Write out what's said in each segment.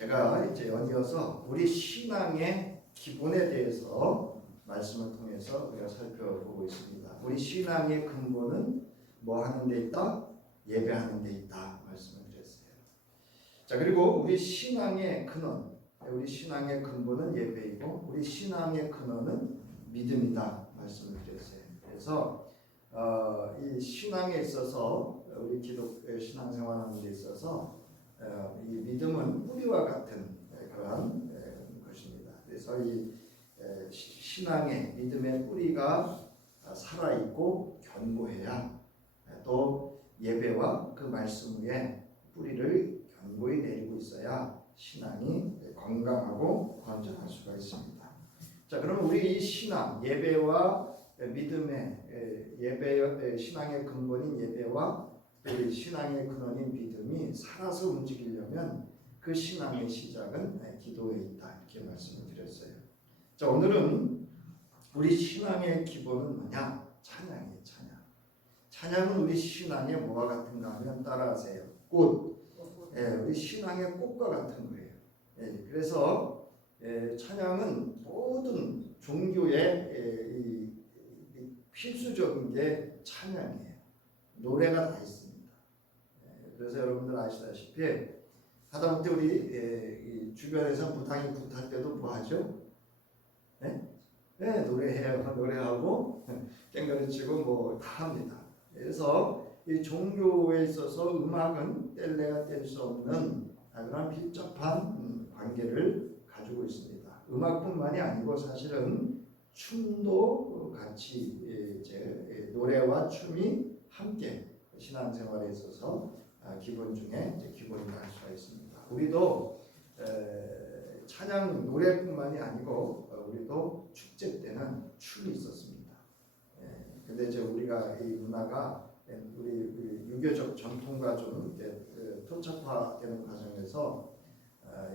제가 이제 연이어서 우리 신앙의 기본에 대해서 말씀을 통해서 우리가 살펴보고 있습니다. 우리 신앙의 근본은 뭐 하는 데 있다? 예배하는 데 있다 말씀을 드렸어요. 자, 그리고 우리 신앙의 근원, 우리 신앙의 근본은 예배이고 우리 신앙의 근원은 믿음이다 말씀을 드렸어요. 그래서 이 신앙에 있어서 우리 기독 신앙생활하는 데 있어서 이 믿음은 뿌리와 같은 그러한 것입니다. 그래서 이 신앙의 믿음의 뿌리가 살아 있고 견고해야 또 예배와 그 말씀 위에 뿌리를 견고히 내리고 있어야 신앙이 건강하고 건전할 수가 있습니다. 자, 그럼 우리 이 신앙, 예배와 믿음의 신앙의 근본인 예배와 우리 신앙의 근원인 믿음이 살아서 움직이려면 그 신앙의 시작은 기도에 있다 이렇게 말씀을 드렸어요. 자, 오늘은 우리 신앙의 기본은 뭐냐? 찬양이에요. 찬양은 우리 신앙의 뭐와 같은가 하면 따라하세요. 꽃. 우리 신앙의 꽃과 같은 거예요. 그래서 찬양은 모든 종교의 필수적인 게 찬양이에요. 노래가 다 있습니다. 그래서 여러분들 아시다시피 하다못해 우리 주변에서 무당이 굿할 때도 뭐 하죠? 노래해요. 노래하고 깽가리 치고 뭐 다 합니다. 그래서 이 종교에 있어서 음악은 뗄래야 뗄 수 없는 그런 밀접한 관계를 가지고 있습니다. 음악뿐만이 아니고 사실은 춤도 같이 이제 노래와 춤이 함께 신앙생활에 있어서 기본 중에 이제 기본이라 할 수가 있습니다. 우리도 찬양 노래뿐만이 아니고 우리도 축제 때는 춤이 있었습니다. 근데 이제 우리가 이 문화가 우리 유교적 전통과 좀 토착화되는 과정에서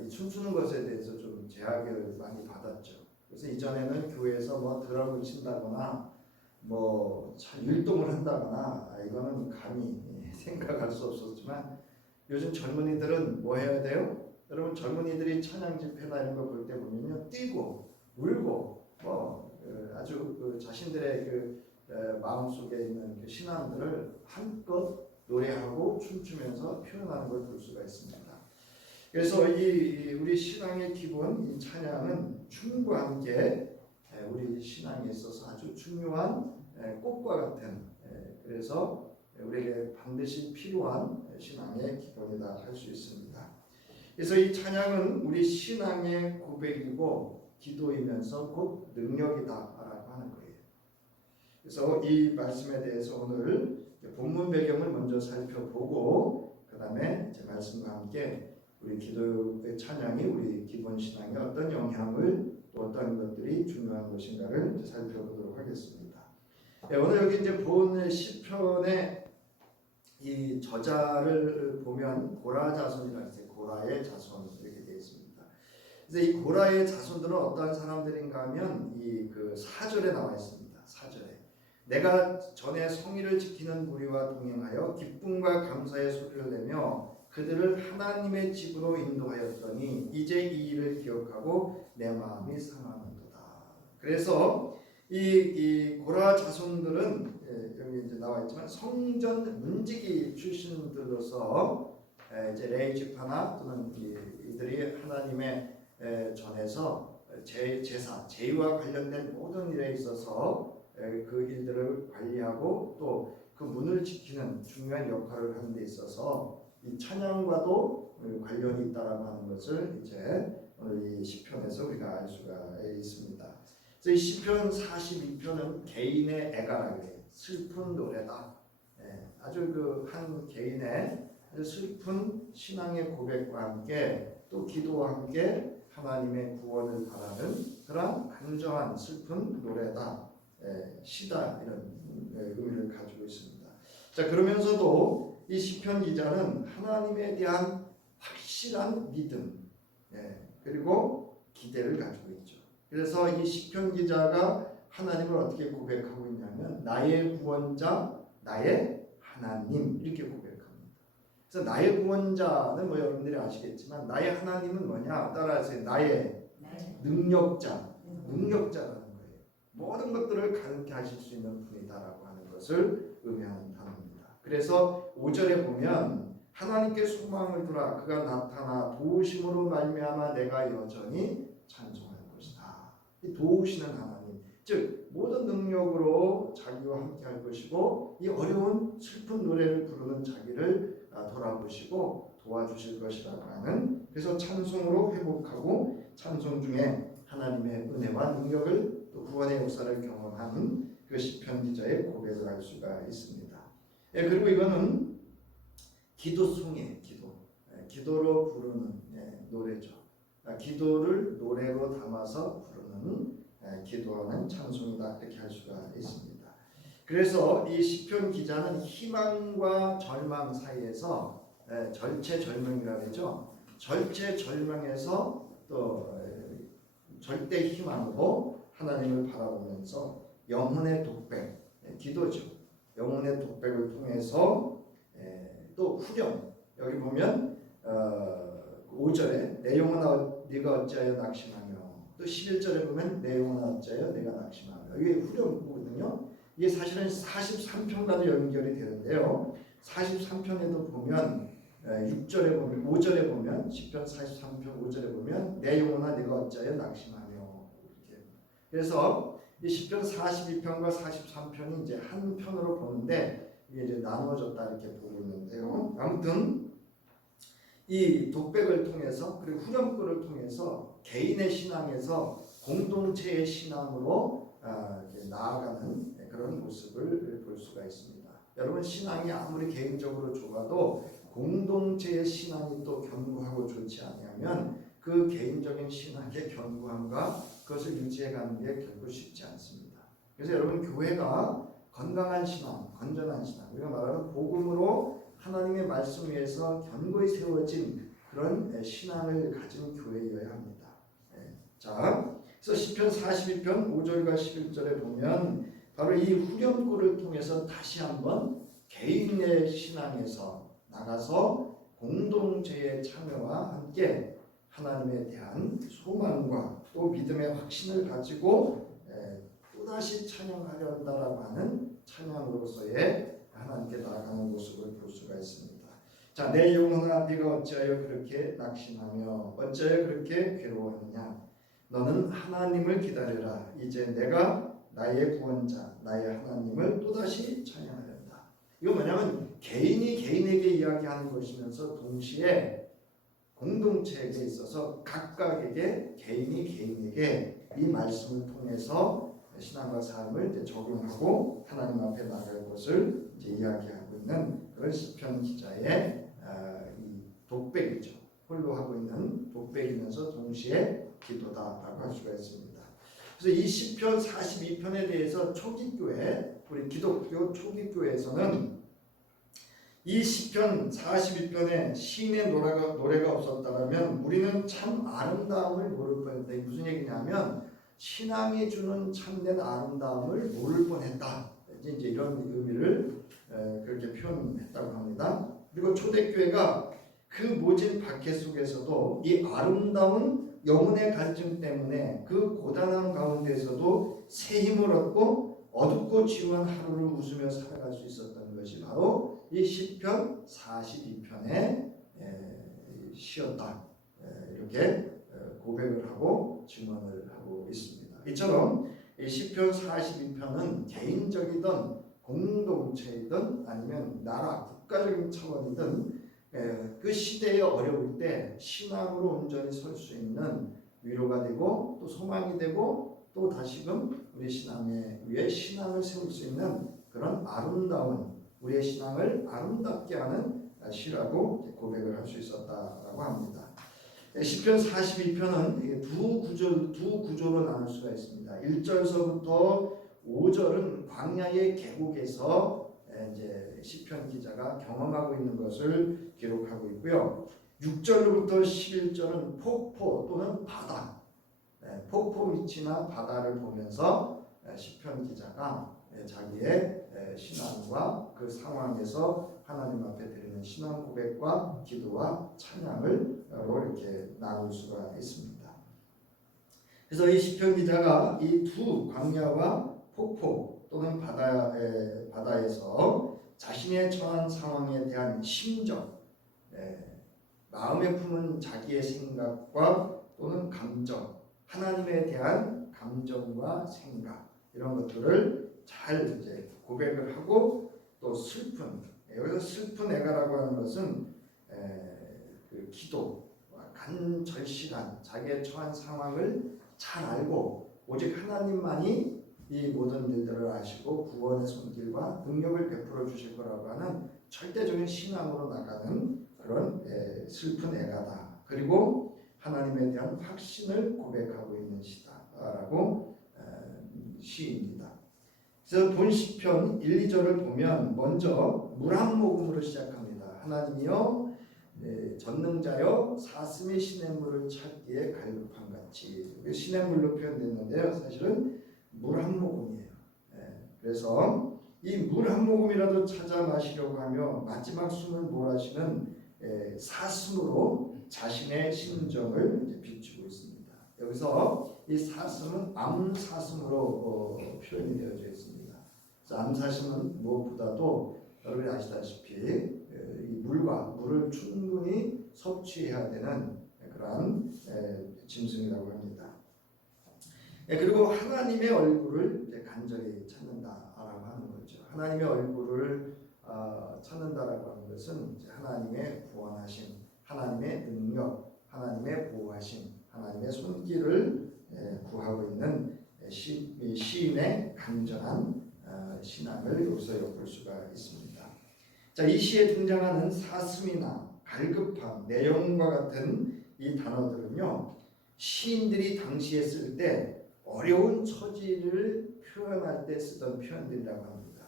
이 춤추는 것에 대해서 좀 제약을 많이 받았죠. 그래서 이전에는 교회에서 뭐 드럼을 친다거나 뭐 율동을 한다거나 이거는 감히 생각할 수 없었지만 요즘 젊은이들은 뭐 해야 돼요? 여러분 젊은이들이 찬양 집회나 이런 거 볼 때 보면요 뛰고 울고 뭐 아주 자신들의 마음속에 있는 그 신앙들을 한껏 노래하고 춤추면서 표현하는 걸 볼 수가 있습니다. 그래서 우리 신앙의 기본 이 찬양은 춤과 함께 우리 신앙에 있어서 아주 중요한 꽃과 같은 그래서 우리에게 반드시 필요한 신앙의 기본이다 할 수 있습니다. 그래서 이 찬양은 우리 신앙의 고백이고 기도이면서 곧 능력이다라고 하는 거예요. 그래서 이 말씀에 대해서 오늘 본문 배경을 먼저 살펴보고 그 다음에 제 말씀과 함께 우리 기도의 찬양이 우리 기본 신앙에 어떤 영향을 또 어떤 것들이 중요한 것인가를 살펴보도록 하겠습니다. 오늘 여기 이제 본 시편의 이 저자를 보면 고라 자손이라고 해서 고라의 자손 이렇게 되어 있습니다. 그래서 이 고라의 자손들은 어떠한 사람들인가 하면 그 4절에 나와 있습니다. 4절에 내가 전에 성의를 지키는 무리와 동행하여 기쁨과 감사의 소리를 내며 그들을 하나님의 집으로 인도하였더니 이제 이 일을 기억하고 내 마음이 상하는도다. 그래서 이 고라 자손들은 여기 이제 나와 있지만 성전 문지기 출신들로서 이제 레위 지파나 또는 이들이 하나님의 전에서 제사, 제의와 관련된 모든 일에 있어서 그 일들을 관리하고 또 그 문을 지키는 중요한 역할을 하는 데 있어서 이 찬양과도 관련이 있다라고 하는 것을 이제 오늘 이 시편에서 우리가 알 수가 있습니다. 그래서 이 시편 42편은 개인의 애가라 그래요. 슬픈 노래다. 아주 한 개인의 아주 슬픈 신앙의 고백과 함께 또 기도와 함께 하나님의 구원을 바라는 그런 간절한 슬픈 노래다. 시다 이런 의미를 가지고 있습니다. 자, 그러면서도 이 시편 기자는 하나님에 대한 확실한 믿음 그리고 기대를 가지고 있죠. 그래서 이 시편 기자가 하나님을 어떻게 고백하고 있냐면 나의 구원자, 나의 하나님 이렇게 고백합니다. 그래서 나의 구원자는 뭐 여러분들이 아시겠지만 나의 하나님은 뭐냐? 따라하세요. 나의 능력자라는 거예요. 모든 것들을 가능케 하실 수 있는 분이다라고 하는 것을 의미하는 단어입니다. 그래서 5절에 보면 하나님께 소망을 두라. 그가 나타나 도우심으로 말미암아 내가 여전히 찬송할 것이다. 이 도우시는 하나님, 즉 모든 능력으로 자기와 함께 할 것이고 이 어려운 슬픈 노래를 부르는 자기를 돌아보시고 도와주실 것이라고 하는, 그래서 찬송으로 회복하고 찬송 중에 하나님의 은혜와 능력을 또 구원의 역사를 경험한 그 시편 기자의 고백을 할 수가 있습니다. 그리고 이거는 기도송이에요. 기도로 부르는 노래죠. 기도를 노래로 담아서 부르는 기도하는 찬송이다, 이렇게 할 수가 있습니다. 그래서 이 시편 기자는 희망과 절망 사이에서 절체절명이라고 하죠. 절체절명에서 또 절대 희망으로 하나님을 바라보면서 영혼의 독백, 기도죠. 영혼의 독백을 통해서 또 후렴, 여기 보면 5절에 내 영혼아 네가 어찌하여 낙심하며, 또 11절에 보면 내 영혼아 어찌하여 내가 낙심하며, 이게 후렴이거든요. 이게 사실은 43편과도 연결이 되는데요. 43편에도 보면 6절에 보면 5절에 보면 시편 43편 5절에 보면 내 영혼아 네가 어찌하여 낙심하며, 이렇게. 그래서 이 시편 42편과 43편이 이제 한 편으로 보는데 이게 이제 나누어졌다, 이렇게 보고 있는데요. 아무튼 이 독백을 통해서 그리고 후렴구를 통해서 개인의 신앙에서 공동체의 신앙으로 나아가는 그런 모습을 볼 수가 있습니다. 여러분, 신앙이 아무리 개인적으로 좋아도 공동체의 신앙이 또 견고하고 좋지 않으면 그 개인적인 신앙의 견고함과 그것을 유지해가는 게 결코 쉽지 않습니다. 그래서 여러분, 교회가 건강한 신앙, 건전한 신앙, 우리가 말하는 복음으로 하나님의 말씀 위에서 견고히 세워진 그런 신앙을 가진 교회여야 합니다. 자, 그래서 시편 42편 5절과 11절에 보면 바로 이 후렴구를 통해서 다시 한번 개인의 신앙에서 나가서 공동체의 참여와 함께 하나님에 대한 소망과 또 믿음의 확신을 가지고 또다시 찬양하려 한다라고 하는 찬양으로서의 하나님께 나아가는 모습을 볼 수가 있습니다. 자, 내 영혼아 네가 어찌하여 그렇게 낙심하며 어찌하여 그렇게 괴로워하느냐. 너는 하나님을 기다려라. 이제 내가 나의 구원자 나의 하나님을 또다시 찬양하련다. 이거 뭐냐면 개인이 개인에게 이야기하는 것이면서 동시에 공동체에게 있어서 각각에게 개인이 개인에게 이 말씀을 통해서 신앙과 삶을 이제 적용하고 하나님 앞에 나갈 것을 이제 이야기하고 있는 그런 시편 기자의 이 독백이죠. 홀로 하고 있는 독백이면서 동시에 기도다라고 할 수가 있습니다. 그래서 이 시편 42편에 대해서 초기교회, 우리 기독교 초기교회에서는 이 시편 42편에 시인의 노래가 없었다면 우리는 참 아름다움을 모를 뻔했다. 무슨 얘기냐면 신앙이 주는 참된 아름다움을 모를 뻔했다. 이제 이런 의미를 그렇게 표현했다고 합니다. 그리고 초대교회가 그 모진 박해 속에서도 이 아름다운 영혼의 갈증 때문에 그 고단한 가운데서도 새 힘을 얻고 어둡고 지루한 하루를 웃으며 살아갈 수 있었던 것이 바로 이 시편 42편의 시였다. 이렇게 고백을 하고 증언을 하고 있습니다. 이처럼 이 시편 42편은 개인적이든 공동체이든 아니면 나라 국가적인 차원이든 그 시대에 어려울 때 신앙으로 온전히 설 수 있는 위로가 되고 또 소망이 되고 또 다시금 우리 신앙에 위해 신앙을 세울 수 있는 그런 아름다운 우리의 신앙을 아름답게 하는 시라고 고백을 할 수 있었다라고 합니다. 시편 42편은 두 구조로 나눌 수가 있습니다. 1절서부터 5절은 광야의 계곡에서 이제 시편 기자가 경험하고 있는 것을 기록하고 있고요. 6절로부터 11절은 폭포 또는 바다, 폭포 밑이나 바다를 보면서 시편 기자가 자기의 신앙과 그 상황에서 하나님 앞에 드리는 신앙 고백과 기도와 찬양을 이렇게 나눌 수가 있습니다. 그래서 이 시편 기자가 이 두 광야와 폭포 또는 바다에서 자신의 처한 상황에 대한 심정, 마음에 품은 자기의 생각과 또는 감정, 하나님에 대한 감정과 생각 이런 것들을 잘 이제 고백을 하고 또 슬픈 여기서 슬픈 애가라고 하는 것은 그 기도와 간절시간 자기의 처한 상황을 잘 알고 오직 하나님만이 이 모든 일들을 아시고 구원의 손길과 능력을 베풀어 주실 거라고 하는 절대적인 신앙으로 나가는 그런 슬픈 애가다. 그리고 하나님에 대한 확신을 고백하고 있는 시다라고 시입니다. 그래서 본 시편 1, 2절을 보면 먼저 물 한 모금으로 시작합니다. 하나님이여 전능자여 사슴이 시냇물을 찾기에 갈급한 같이 시냇물로 표현됐는데요. 사실은 물 한 모금이에요. 그래서 이 물 한 모금이라도 찾아 마시려고 하며 마지막 숨을 몰아쉬는 사슴으로 자신의 심정을 이제 비추고 있습니다. 여기서 이 사슴은 암사슴으로 표현이 되어져 있습니다. 그래서 암사슴은 무엇보다도 여러분이 아시다시피 이 물을 충분히 섭취해야 되는 그러한 짐승이라고 합니다. 그리고 하나님의 얼굴을 이제 간절히 찾는다라고 하는 거죠. 하나님의 얼굴을 찾는다라고 하는 것은 이제 하나님의 구원하심, 하나님의 능력, 하나님의 보호하심, 하나님의 손길을 구하고 있는 시인의 간절한 신앙을 여기서 엿볼 수가 있습니다. 자, 이 시에 등장하는 사슴이나 갈급함, 내용과 같은 이 단어들은요, 시인들이 당시에 쓸 때 어려운 처지를 표현할 때 쓰던 표현들이라고 합니다.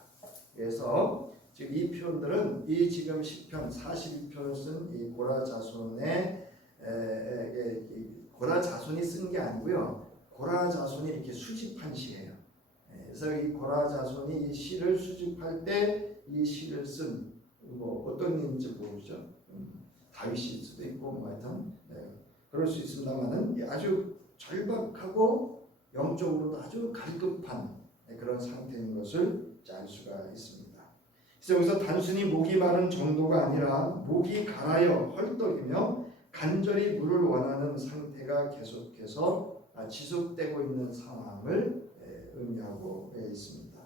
그래서 지금 이 표현들은 이 지금 시편 42편을 쓴 이 고라 자손이 쓴 게 아니고요. 고라 자손이 이렇게 수집한 시예요. 그래서 이 고라 자손이 이 시를 수집할 때 이 시를 쓴 어떤 인지 모르죠. 다윗일 수도 있고 하여튼 그럴 수 있습니다만은 아주 절박하고 영적으로도 아주 갈급한 그런 상태인 것을 알 수가 있습니다. 그래서 여기서 단순히 목이 마른 정도가 아니라 목이 갈아여 헐떡이며 간절히 물을 원하는 상태가 계속해서 지속되고 있는 상황을 의미하고 있습니다.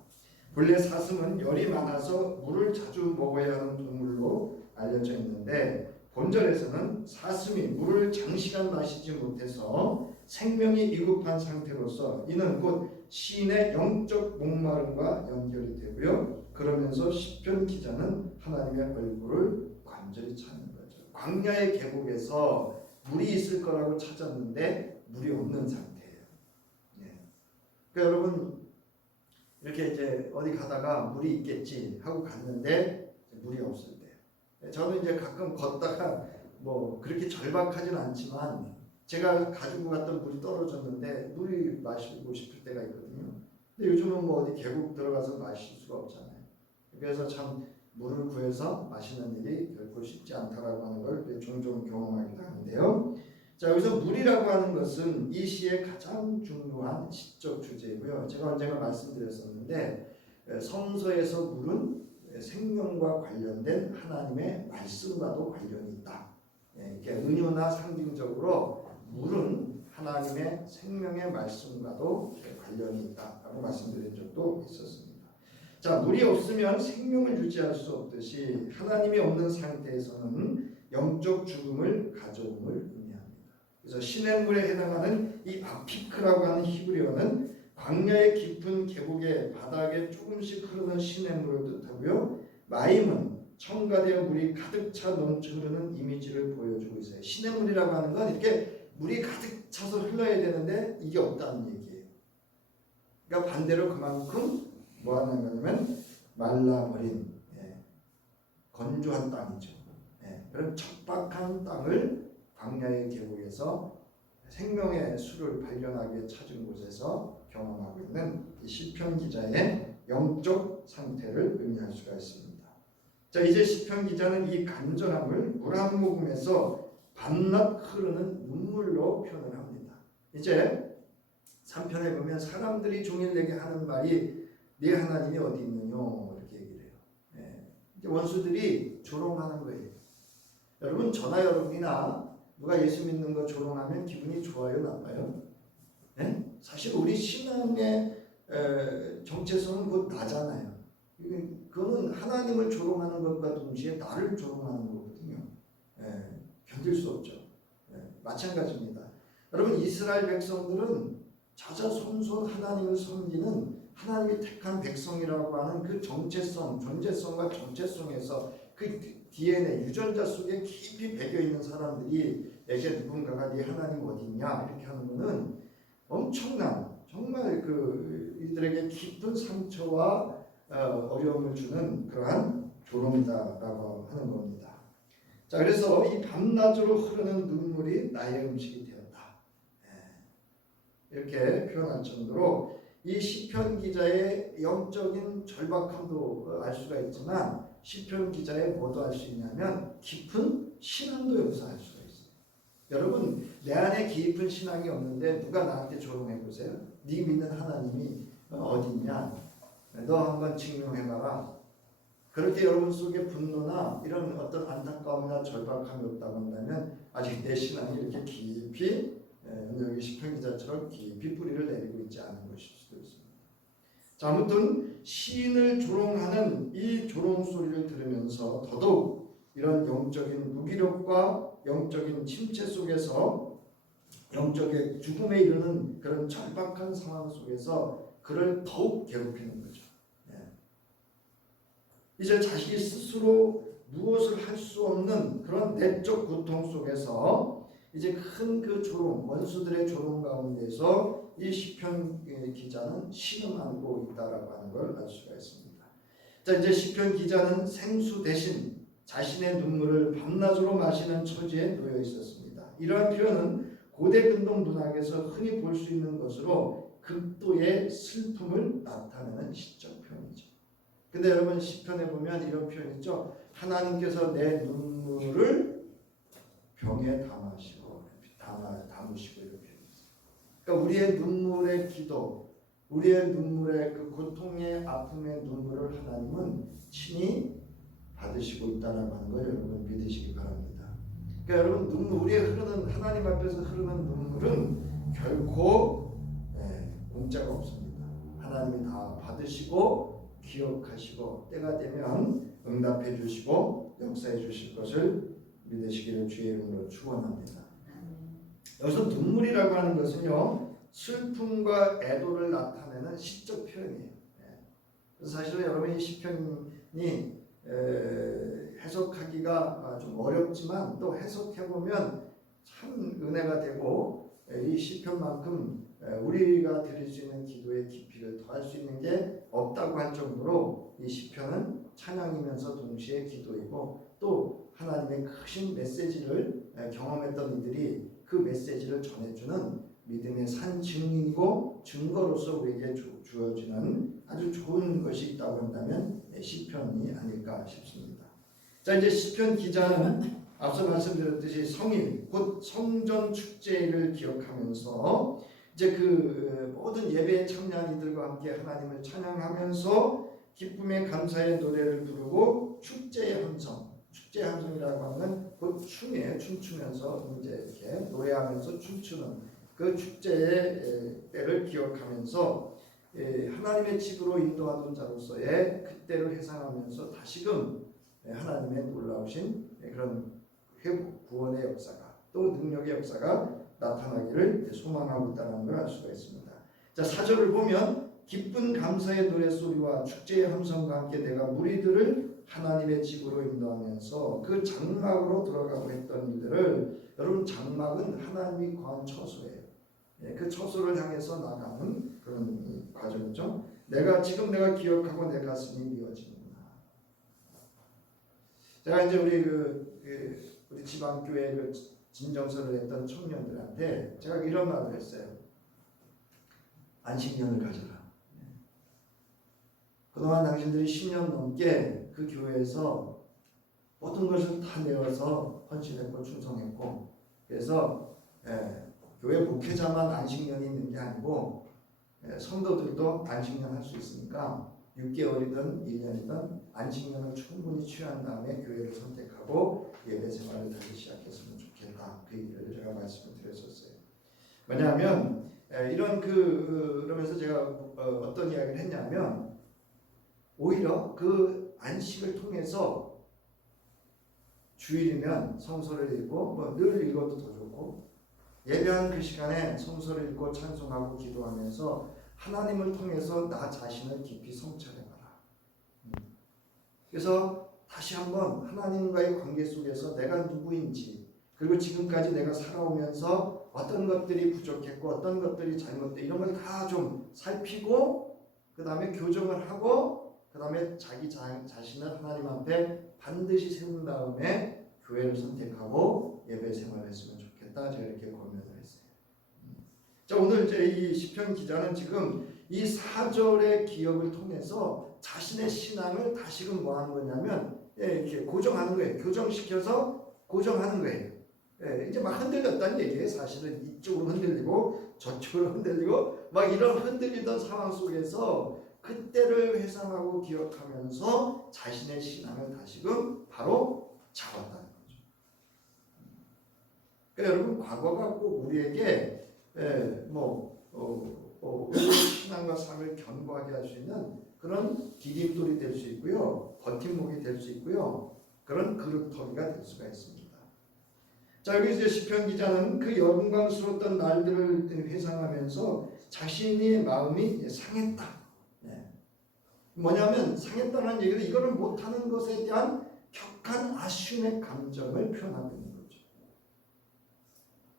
본래 사슴은 열이 많아서 물을 자주 먹어야 하는 동물로 알려져 있는데 본절에서는 사슴이 물을 장시간 마시지 못해서 생명이 위급한 상태로서 이는 곧 시인의 영적 목마름과 연결이 되고요. 그러면서 시편 기자는 하나님의 얼굴을 간절히 찾는 거죠. 광야의 계곡에서 물이 있을 거라고 찾았는데 물이 없는 상태예요. 그러니까 여러분 이렇게 이제 어디 가다가 물이 있겠지 하고 갔는데 물이 없을 때, 저는 이제 가끔 걷다가 뭐 그렇게 절박하진 않지만 제가 가지고 갔던 물이 떨어졌는데 물이 마시고 싶을 때가 있거든요. 근데 요즘은 뭐 어디 계곡 들어가서 마실 수가 없잖아요. 그래서 참 물을 구해서 마시는 일이 결코 쉽지 않다라고 하는 걸 종종 경험하기도 하는데요. 자, 여기서 물이라고 하는 것은 이 시의 가장 중요한 시적 주제이고요. 제가 언젠가 말씀드렸었는데 성서에서 물은 생명과 관련된 하나님의 말씀과도 관련이 있다. 이렇게 은유나 상징적으로 물은 하나님의 생명의 말씀과도 관련이 있다라고 말씀드린 적도 있었습니다. 자, 물이 없으면 생명을 유지할 수 없듯이 하나님이 없는 상태에서는 영적 죽음을 가져옴을 의미합니다. 그래서 시냇물에 해당하는 이 아피크라고 하는 히브리어는 광야의 깊은 계곡의 바닥에 조금씩 흐르는 시냇물을 뜻하고요. 마임은 첨가된 물이 가득 차 넘쳐 흐르는 이미지를 보여주고 있어요. 시냇물이라고 하는 건 이렇게 물이 가득 차서 흘러야 되는데 이게 없다는 얘기예요. 그러니까 반대로 그만큼 뭐 하는 거냐면 말라버린 건조한 땅이죠. 그런 척박한 땅을 광야의 계곡에서 생명의 수를 발견하기 위해 찾은 곳에서 경험하고 있는 이 시편 기자의 영적 상태를 의미할 수가 있습니다. 자, 이제 시편 기자는 이 간절함을 물 한 모금에서 밤낮 흐르는 눈물로 표현을 합니다. 이제 3편에 보면 사람들이 종일 내게 하는 말이 네 하나님이 어디 있느뇨 이렇게 얘기를 해요. 이제 원수들이 조롱하는 거예요. 여러분 저나 여러분이나 누가 예수 믿는 거 조롱하면 기분이 좋아요, 나빠요? 사실 우리 신앙의 정체성은 곧 나잖아요. 그거는 하나님을 조롱하는 것과 동시에 나를 조롱하는 거거든요. 견딜 수 없죠. 마찬가지입니다. 여러분 이스라엘 백성들은 자자손손 하나님을 섬기는 하나님이 택한 백성이라고 하는 그 정체성, 존재성과 정체성에서 그 DNA, 유전자 속에 깊이 배겨있는 사람들이 에게 누군가가 네 하나님 어디 있냐 이렇게 하는 것은 엄청난 정말 이들에게 깊은 상처와 어려움을 주는 그러한 조롱이다라고 하는 겁니다. 자, 그래서 이 밤낮으로 흐르는 눈물이 나의 음식이 되었다. 이렇게 표현할 정도로 이 시편 기자의 영적인 절박함도 알 수가 있지만 시편 기자의 뭐도 알 수 있냐면 깊은 신앙도 여기서 알 수가 있어요. 여러분 내 안에 깊은 신앙이 없는데 누가 나한테 조롱해 보세요. 네 믿는 하나님이 어디 있냐? 너 한번 증명해봐라. 그렇게 여러분 속에 분노나 이런 어떤 안타까움이나 절박함이 없다고 한다면 아직 내 신앙이 이렇게 깊이 여기 시편 기자처럼 깊이 뿌리를 내리고 있지 않은 것일 수도 있습니다. 자, 아무튼 시인을 조롱하는 이 조롱 소리를 들으면서 더더욱 이런 영적인 무기력과 영적인 침체 속에서 영적의 죽음에 이르는 그런 절박한 상황 속에서 그를 더욱 괴롭히는 거죠. 이제 자신이 스스로 무엇을 할 수 없는 그런 내적 고통 속에서 이제 큰 그 조롱, 원수들의 조롱 가운데서 이 시편 기자는 신음하고 있다라고 하는 걸 알 수가 있습니다. 자, 이제 시편 기자는 생수 대신 자신의 눈물을 밤낮으로 마시는 처지에 놓여 있었습니다. 이러한 표현은 고대 근동 문학에서 흔히 볼 수 있는 것으로 극도의 슬픔을 나타내는 시적 표현이죠. 근데 여러분 시편에 보면 이런 표현 있죠. 하나님께서 내 눈물을 병에 담으시고 이렇게. 그러니까 우리의 눈물의 기도, 우리의 눈물의 그 고통의 아픔의 눈물을 하나님은 친히 받으시고 있다라고 하는 걸 여러분 믿으시기 바랍니다. 그러니까 여러분 눈물, 우리의 흐르는 하나님 앞에서 흐르는 눈물은 결코 공짜가 없습니다. 하나님이 다 받으시고 기억하시고 때가 되면 응답해 주시고 역사해 주실 것을 믿으시기를 주의 이름으로 축원합니다. 여기서 눈물이라고 하는 것은요 슬픔과 애도를 나타내는 시적 표현이에요. 그래서 사실은 여러분 이 시편이 해석하기가 좀 어렵지만 또 해석해 보면 참 은혜가 되고 이 시편만큼 우리가 드릴 수 있는 기도의 깊이를 더할 수 있는 게 없다고 할 정도로 이 시편은 찬양이면서 동시에 기도이고 또 하나님의 크신 메시지를 경험했던 이들이 그 메시지를 전해주는 믿음의 산 증인이고 증거로서 우리에게 주어지는 아주 좋은 것이 있다고 한다면 시편이 아닐까 싶습니다. 자, 이제 시편 기자는 앞서 말씀드렸듯이 성일 곧 성전 축제를 기억하면서 이제 그 모든 예배에 참여한 이들과 함께 하나님을 찬양하면서 기쁨의 감사의 노래를 부르고 축제의 함성, 축제의 함성이라고 하면 곧 춤이에요. 춤추면서 이제 이렇게 노래하면서 춤추는 그 축제의 때를 기억하면서 하나님의 집으로 인도하던 자로서의 그때를 회상하면서 다시금 하나님의 놀라우신 그런 회복, 구원의 역사가 또 능력의 역사가 나타나기를 소망하고 있다는 걸 알 수가 있습니다. 자, 4절을 보면 기쁜 감사의 노래소리와 축제의 함성과 함께 내가 무리들을 하나님의 집으로 인도하면서 그 장막으로 들어가고 했던 이들을 여러분 장막은 하나님이 거한 처소예요. 그 처소를 향해서 나가는 그런 과정이죠. 내가 기억하고 내 가슴이 미어지는구나. 제가 이제 우리 지방교회 그 진정서를 했던 청년들한테 제가 이런 말을 했어요. 안식년을 가져라. 그동안 당신들이 10년 넘게 그 교회에서 모든 것을 다 내어서 헌신했고 충성했고, 그래서 교회 목회자만 안식년이 있는 게 아니고 성도들도 안식년 할 수 있으니까 6개월이든 1년이든 안식년을 충분히 취한 다음에 교회를 선택하고 예배 생활을 다시 시작했으면 좋겠다. 그 얘기를 제가 말씀을 드렸었어요. 왜냐하면 이런 그러면서 제가 어떤 이야기를 했냐면, 오히려 그 안식을 통해서 주일이면 성서를 읽고 뭐 늘 읽어도 더 좋고, 예배하는 그 시간에 성서를 읽고 찬송하고 기도하면서 하나님을 통해서 나 자신을 깊이 성찰해봐라. 그래서 다시 한번 하나님과의 관계 속에서 내가 누구인지, 그리고 지금까지 내가 살아오면서 어떤 것들이 부족했고 어떤 것들이 잘못돼, 이런 걸 다 좀 살피고 그 다음에 교정을 하고 그 다음에 자기 자신을 하나님 앞에 반드시 세운 다음에 교회를 선택하고 예배 생활을 했으면 좋겠다. 제가 이렇게 고민을 했어요. 자, 오늘 이제 이 시편 기자는 지금 이 4절의 기억을 통해서 자신의 신앙을 다시금 뭐 하는 거냐면 이렇게 고정하는 거예요. 교정시켜서 고정하는 거예요. 이제 막 흔들렸다는 얘기예요. 사실은 이쪽으로 흔들리고 저쪽으로 흔들리고 막 이런 흔들리던 상황 속에서 그때를 회상하고 기억하면서 자신의 신앙을 다시금 바로 잡았다는 거죠. 그러니까 여러분, 과거가 꼭 우리에게 우리의 신앙과 삶을 견고하게 할 수 있는 그런 디딤돌이 될 수 있고요, 버팀목이 될 수 있고요, 그런 그릇터기가 될 수가 있습니다. 자, 여기 이제 시편 기자는 그 영광스러웠던 날들을 회상하면서 자신의 마음이 상했다. 뭐냐면 상했다는 얘기는 이거를 못하는 것에 대한 격한 아쉬움의 감정을 표현하고 있는 거죠.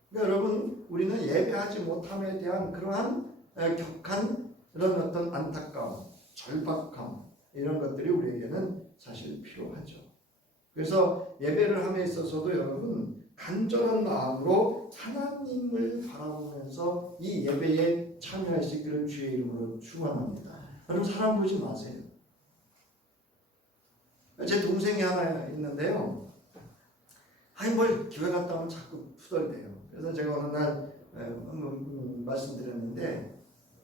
그러니까 여러분, 우리는 예배하지 못함에 대한 그러한 격한 이런 어떤 안타까움, 절박함, 이런 것들이 우리에게는 사실 필요하죠. 그래서 예배를 함에 있어서도 여러분, 간절한 마음으로 하나님을 바라보면서 이 예배에 참여할 수 있기를 주의 이름으로 축원합니다. 여러분, 사람 보지 마세요. 제 동생이 하나 있는데요. 아니 뭘 교회 갔다 오면 자꾸 투덜대요. 그래서 제가 어느 날 말씀드렸는데,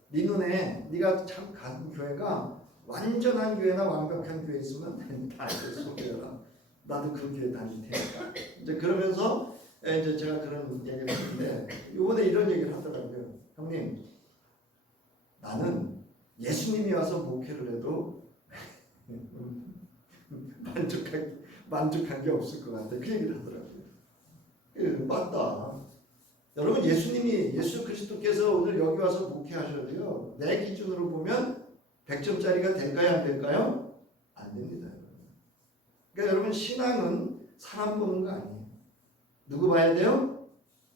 네 눈에 네가 참 간 교회가 완전한 교회나 완벽한 교회 있으면 나한테 소개해라. 나도 그 교회 다닐 테니까. 이제 그러면서 이제 제가 그런 얘기를 했는데, 이번에 이런 얘기를 하더라고요. 형님, 나는 예수님이 와서 목회를 해도 만족한 게 없을 것 같아. 그 얘기를 하더라고요. 맞다. 여러분, 예수 그리스도께서 오늘 여기 와서 목회하셔도요, 내 기준으로 보면 100점짜리가 될까요? 안 될까요? 안 됩니다. 그러니까 여러분, 신앙은 사람 보는 거 아니에요. 누구 봐야 돼요?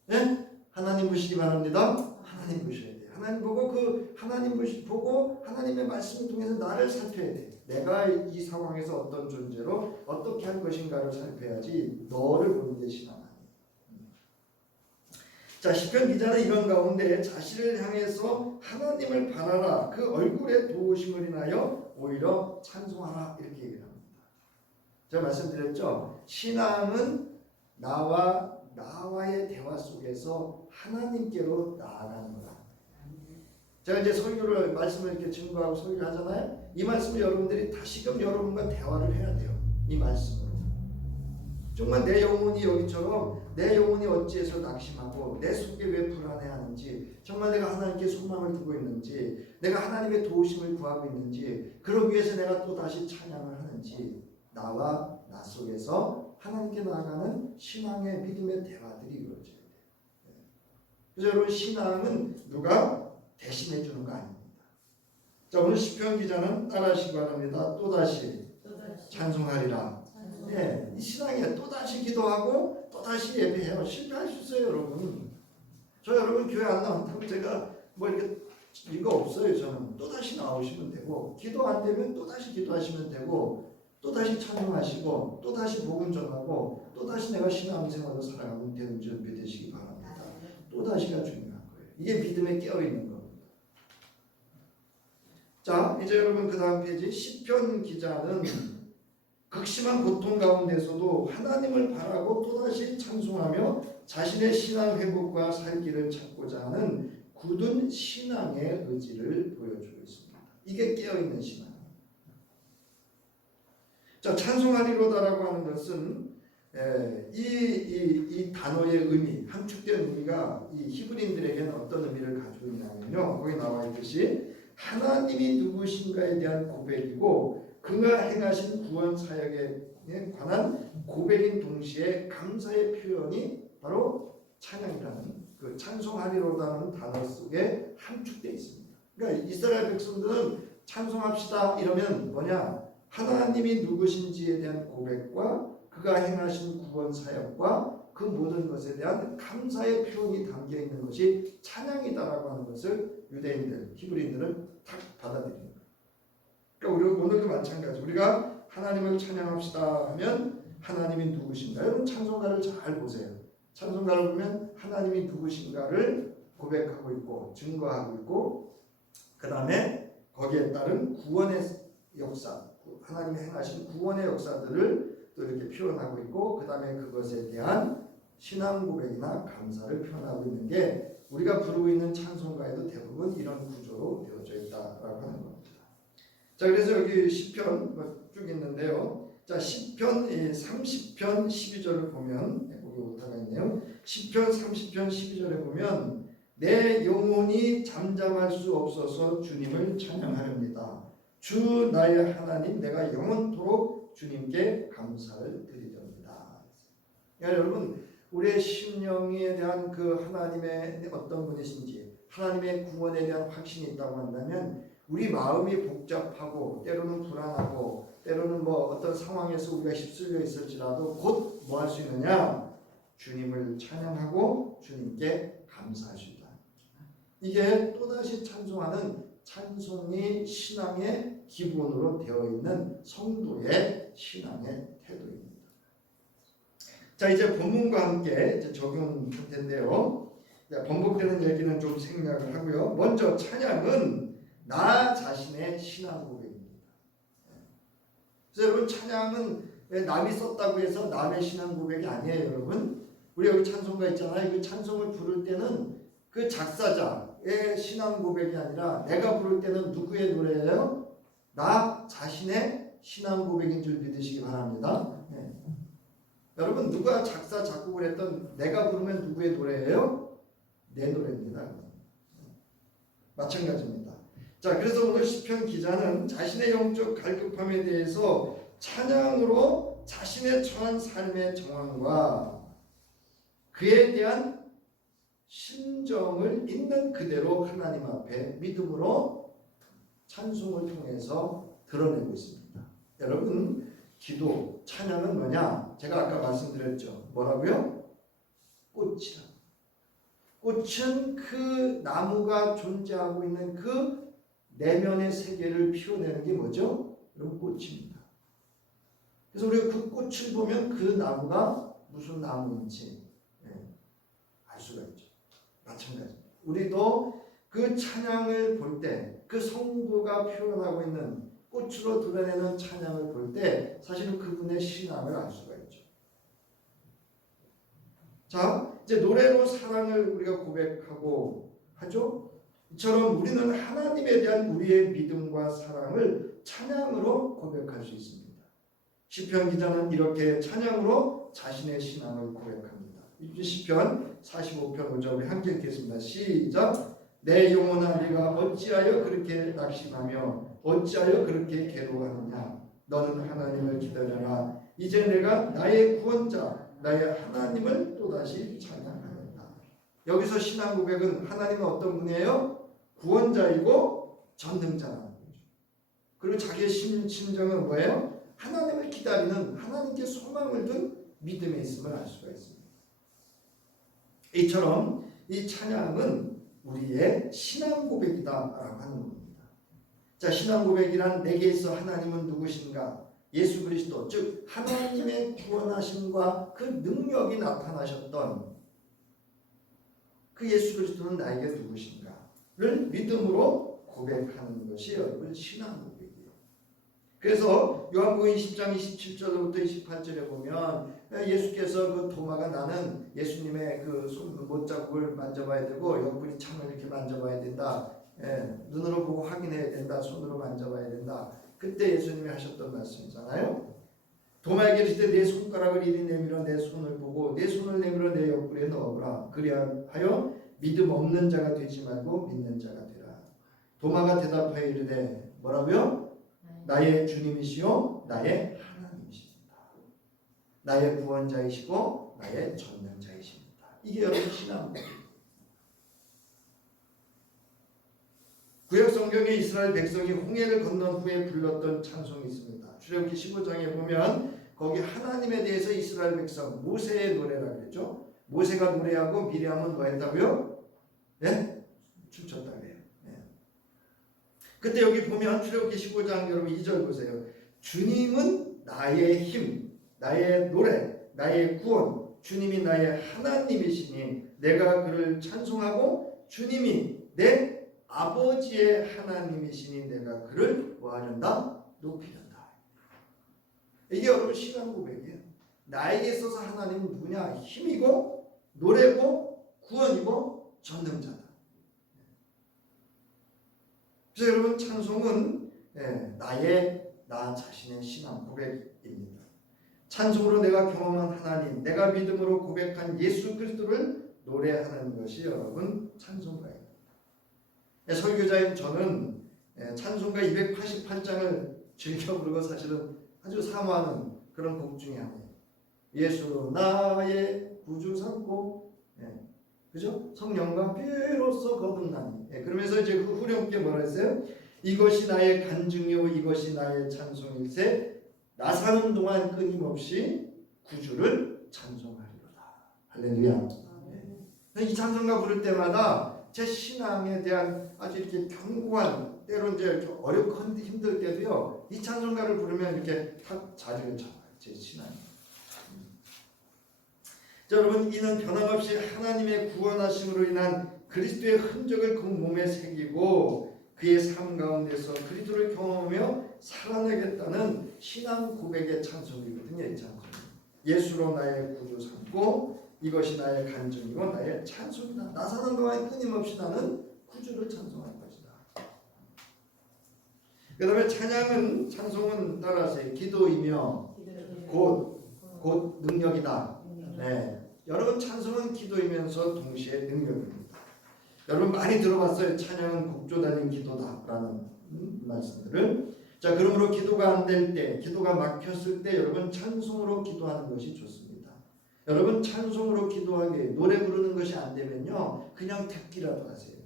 네? 하나님 보시기 바랍니다. 하나님 보셔야 돼요. 하나님 보고 하나님 보고 하나님의 말씀을 통해서 나를 살펴야 돼. 내가 이 상황에서 어떤 존재로 어떻게 할 것인가를 살펴야지, 너를 보는 게 신앙 아니에요. 자, 시편 기자는 이런 가운데 자신을 향해서 하나님을 바라라, 그 얼굴의 도우심을 인하여 오히려 찬송하라, 이렇게 얘기를 합니다. 제가 말씀드렸죠. 신앙은 나와의 대화 속에서 하나님께로 나아가는 거다. 제가 이제 설교를 말씀을 이렇게 증거하고 설교를 하잖아요. 이 말씀을 여러분들이 다시금 여러분과 대화를 해야 돼요. 이 말씀으로. 정말 내 영혼이 여기처럼 내 영혼이 어찌해서 낙심하고 내 속에 왜 불안해하는지, 정말 내가 하나님께 소망을 두고 있는지, 내가 하나님의 도우심을 구하고 있는지, 그러기 위해서 내가 또 다시 찬양을 하는지, 나와 나 속에서 하나님께 나아가는 신앙의 믿음의 대화들이 이루어져야 돼요. 그래서 여러분, 신앙은 누가 대신해 주는 거 아닙니다. 자, 오늘 시편 기자는 따라하시기 바랍니다. 또다시 찬송하리라. 이 신앙에 또다시 기도하고 또다시 예배해요. 실패할 수 있어요, 여러분. 저 여러분 교회 안 나온다고 제가 뭐 이거 없어요. 저는 또다시 나오시면 되고, 기도 안 되면 또다시 기도하시면 되고, 또다시 찬양하시고, 또다시 복음 전하고, 또다시 내가 신앙생활로 살아가면 되는 준비 되시기 바랍니다. 또다시가 중요한 거예요. 이게 믿음에 깨어있는 겁니다. 자, 이제 여러분 그 다음 페이지 시편 기자는 극심한 고통 가운데서도 하나님을 바라고 또다시 찬송하며 자신의 신앙 회복과 살 길을 찾고자 하는 굳은 신앙의 의지를 보여주고 있습니다. 이게 깨어있는 신앙. 자, 찬송하리로다라고 하는 것은 이 단어의 의미, 함축된 의미가 이 히브리인들에게는 어떤 의미를 가지고 있냐면요, 거기 나와 있듯이 하나님이 누구신가에 대한 고백이고 그가 행하신 구원 사역에 관한 고백인 동시에 감사의 표현이 바로 찬양이라는 그 찬송하리로다는 단어 속에 함축되어 있습니다. 그러니까 이스라엘 백성들은 찬송합시다 이러면 뭐냐, 하나님이 누구신지에 대한 고백과 그가 행하신 구원 사역과 그 모든 것에 대한 감사의 표현이 담겨 있는 것이 찬양이다라고 하는 것을 유대인들, 히브리인들은 딱 받아들입니다. 그러니까 우리 오늘도 마찬가지. 우리가 하나님을 찬양합시다 하면 하나님이 누구신가? 여러분 찬송가를 잘 보세요. 찬송가를 보면 하나님이 누구신가를 고백하고 있고 증거하고 있고, 그 다음에 거기에 따른 구원의 역사, 하나님이 행하신 구원의 역사들을 또 이렇게 표현하고 있고, 그 다음에 그것에 대한 신앙 고백이나 감사를 표현하고 있는 게 우리가 부르고 있는 찬송가에도 대부분 이런 구조로 되어져 있다라고 하는 겁니다. 자, 그래서 여기 시편 쭉 있는데요. 자, 시편 30편 12절을 보면 거기 오타가 있네요. 시편 30편 12절에 보면 내 영혼이 잠잠할 수 없어서 주님을 찬양하렵니다. 주 나의 하나님, 내가 영원토록 주님께 감사를 드리렵니다. 그러니까 여러분, 우리의 심령에 대한 그 하나님의 어떤 분이신지, 하나님의 구원에 대한 확신이 있다고 한다면 우리 마음이 복잡하고 때로는 불안하고 때로는 뭐 어떤 상황에서 우리가 휩쓸려 있을지라도 곧 뭐 할 수 있느냐? 주님을 찬양하고 주님께 감사할 수 있다. 이게 또다시 찬송하는 찬송이 신앙의 기본으로 되어 있는 성도의 신앙의 태도입니다. 자, 이제 본문과 함께 이제 적용할 텐데요. 반복되는 얘기는 좀 생략을 하고요. 먼저 찬양은 나 자신의 신앙 고백입니다. 그래서 여러분 찬양은 왜 남이 썼다고 해서 남의 신앙 고백이 아니에요, 여러분. 우리 여기 찬송가 있잖아요. 그 찬송을 부를 때는 그 작사자의 신앙 고백이 아니라 내가 부를 때는 누구의 노래예요? 나 자신의 신앙 고백인 줄 믿으시기 바랍니다. 네. 여러분, 누가 작사 작곡을 했던 내가 부르면 누구의 노래예요? 내 노래입니다. 마찬가지입니다. 자, 그래서 오늘 시편 기자는 자신의 영적 갈급함에 대해서 찬양으로 자신의 처한 삶의 정황과 그에 대한 심정을 있는 그대로 하나님 앞에 믿음으로 찬송을 통해서 드러내고 있습니다. 여러분, 기도, 찬양은 뭐냐? 제가 아까 말씀드렸죠. 뭐라고요? 꽃이라. 꽃은 그 나무가 존재하고 있는 그 내면의 세계를 피워내는 게 뭐죠? 여러분, 꽃입니다. 그래서 우리가 그 꽃을 보면 그 나무가 무슨 나무인지 알 수가 있죠. 마찬가지. 우리도 그 찬양을 볼 때, 그 성도가 표현하고 있는 꽃으로 드러내는 찬양을 볼 때 사실은 그분의 신앙을 알 수가 있죠. 자, 이제 노래로 사랑을 우리가 고백하고 하죠. 이처럼 우리는 하나님에 대한 우리의 믿음과 사랑을 찬양으로 고백할 수 있습니다. 시편 기자는 이렇게 찬양으로 자신의 신앙을 고백합니다. 시편 45편 5절 우리 함께 읽겠습니다. 시작. 내 영혼아 네가 어찌하여 그렇게 낙심하며 어찌하여 그렇게 괴로워하느냐. 너는 하나님을 기다려라. 이제 내가 나의 구원자 나의 하나님을 또다시 찬양하였다. 여기서 신앙 고백은 하나님은 어떤 분이에요? 구원자이고 전능자라는 거죠. 그리고 자기의 심정은 뭐예요? 하나님을 기다리는, 하나님께 소망을 둔 믿음에 있음을 알 수가 있습니다. 이처럼 이 찬양은 우리의 신앙 고백이다라고 하는 겁니다. 자, 신앙 고백이란 내게 있어 하나님은 누구신가? 예수 그리스도, 즉 하나님의 구원하심과 그 능력이 나타나셨던 그 예수 그리스도는 나에게 누구신가를 믿음으로 고백하는 것이 여러분 신앙 고백이에요. 그래서 요한복음 10장 27절부터 28절에 보면 예수께서 그 도마가 나는 예수님의 그 손 못자국을 만져봐야 되고 옆구리 창을 이렇게 만져봐야 된다. 눈으로 보고 확인해야 된다. 손으로 만져봐야 된다. 그때 예수님이 하셨던 말씀이잖아요. 도마에게 이르시되 내 손가락을 이리 내밀어 내 손을 보고 내 손을 내밀어 내 옆구리에 넣어보라. 그리하여 믿음 없는 자가 되지 말고 믿는 자가 되라. 도마가 대답하여 이르되 뭐라고요? 나의 주님이시요 나의 하나님이십니다. 나의 구원자이시고 나의 전능자이십니다. 이게 여러분 신앙입니다. 구약 성경에 이스라엘 백성이 홍해를 건넌 후에 불렀던 찬송이 있습니다. 출애굽기 15장에 보면 거기 하나님에 대해서 이스라엘 백성 모세의 노래라고 그랬죠. 모세가 노래하고 미리암은 뭐 했다고요? 네? 춤췄다고 해요. 그때 여기 보면 출애굽기 15장 여러분 2절 보세요. 주님은 나의 힘, 나의 노래, 나의 구원, 주님이 나의 하나님이시니 내가 그를 찬송하고 주님이 내 아버지의 하나님이시니 내가 그를 뭐하는다? 높이는다. 이게 여러분 신앙 고백이에요. 나에게 있어서 하나님은 누구냐? 힘이고 노래고 구원이고 전능자다. 그래서 여러분 찬송은 나 자신의 신앙 고백입니다. 찬송으로 내가 경험한 하나님, 내가 믿음으로 고백한 예수 그리스도를 노래하는 것이 여러분 찬송가입니다. 설교자인 저는 찬송가 288장을 즐겨 부르고 사실은 아주 사모하는 그런 곡 중에 하나예요. 예수 나의 구주 삼고 그죠? 성령과 비로소 거듭나니. 그러면서 이제 그 후렴께 뭐라 했어요? 이것이 나의 간증이요 이것이 나의 찬송일세 나 사는 동안 끊임없이 구주를 찬송하리로다. 할렐루야. 이 찬송가 부를 때마다 제 신앙에 대한 아주 이렇게 견고한 때로 이제 어렵고 힘들 때도요 이 찬송가를 부르면 이렇게 탁 자리를 잡아요. 제 신앙이. 자, 여러분 이는 변함없이 하나님의 구원하심으로 인한 그리스도의 흔적을 그 몸에 새기고 그의 삶 가운데서 그리스도를 경험하며 살아내겠다는 신앙 고백의 찬송이거든요. 이 찬송. 예수로 나의 구주 삼고 이것이 나의 간증이고 나의 찬송이다. 나 사는 동안 끊임없이 나는 구주를 찬송할 것이다. 그 다음에 찬송은 따라하세요. 기도이며 곧 능력이다. 여러분 찬송은 기도이면서 동시에 능력입니다. 여러분 많이 들어봤어요. 찬양은 곡조 달린 기도다라는 말씀들을. 자, 그러므로 기도가 안 될 때, 기도가 막혔을 때 여러분 찬송으로 기도하는 것이 좋습니다. 여러분 찬송으로 기도하기, 노래 부르는 것이 안 되면요 그냥 듣기라도 하세요.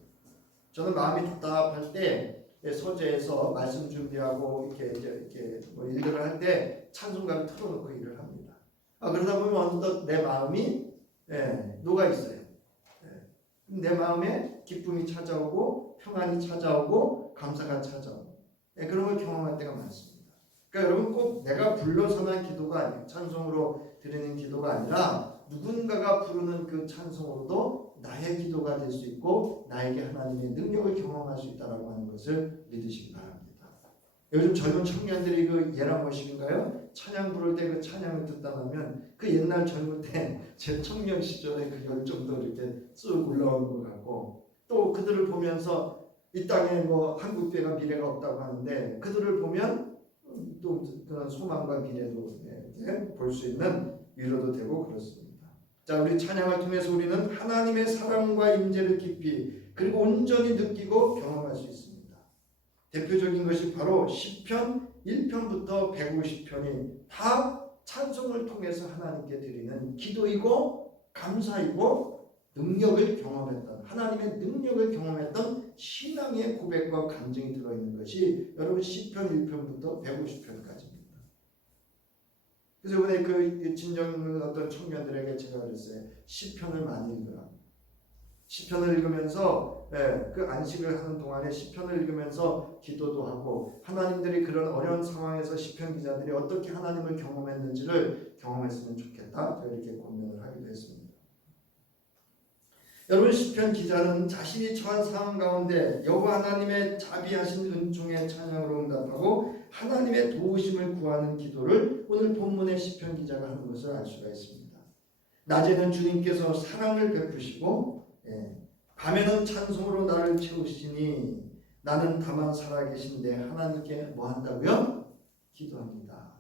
저는 마음이 답답할 때 서재에서 말씀 준비하고 이렇게 뭐 일들을 할 때 찬송가를 틀어놓고 일을 합니다. 그러다 보면 어느덧 내 마음이 녹아 있어요. 내 마음에 기쁨이 찾아오고 평안이 찾아오고 감사가 찾아오고 그런 걸 경험할 때가 많습니다. 그러니까 여러분 꼭 내가 불러서만 기도가 아니에요. 찬송으로 드리는 기도가 아니라 누군가가 부르는 그 찬송으로도 나의 기도가 될 수 있고 나에게 하나님의 능력을 경험할 수 있다라고 하는 것을 믿으시기 바랍니다. 요즘 젊은 청년들이 그 예라머신인가요? 찬양 부를 때 그 찬양을 듣다 보면 그 옛날 젊을 때 제 청년 시절의 그 열정도 이렇게 쭉 올라오는 것 같고 또 그들을 보면서 이 땅에 뭐 한국교회가 미래가 없다고 하는데 그들을 보면 또 그런 소망과 미래도 볼 수 있는 위로도 되고 그렇습니다. 자, 우리 찬양을 통해서 우리는 하나님의 사랑과 임재를 깊이 그리고 온전히 느끼고 경험할 수 있습니다. 대표적인 것이 바로 시편 1편부터 150편이 다 찬송을 통해서 하나님께 드리는 기도이고 감사이고 능력을 경험했던 하나님의 능력을 경험했던 신앙의 고백과 간증이 들어있는 것이 여러분 시편 1편부터 150편까지입니다. 그래서 이번에 그 진정 어떤 청년들에게 제가 그랬어요. 시편을 많이 읽으라. 시편을 읽으면서 그 안식을 하는 동안에 시편을 읽으면서 기도도 하고 하나님들이 그런 어려운 상황에서 시편 기자들이 어떻게 하나님을 경험했는지를 경험했으면 좋겠다. 이렇게 권면을 하기도 했습니다. 여러분 시편 기자는 자신이 처한 상황 가운데 여호와 하나님의 자비하신 은총의 찬양으로 응답하고 하나님의 도우심을 구하는 기도를 오늘 본문의 시편 기자가 하는 것을 알 수가 있습니다. 낮에는 주님께서 사랑을 베푸시고 밤에는 찬송으로 나를 채우시니 나는 다만 살아계신데 하나님께 뭐 한다고요? 기도합니다.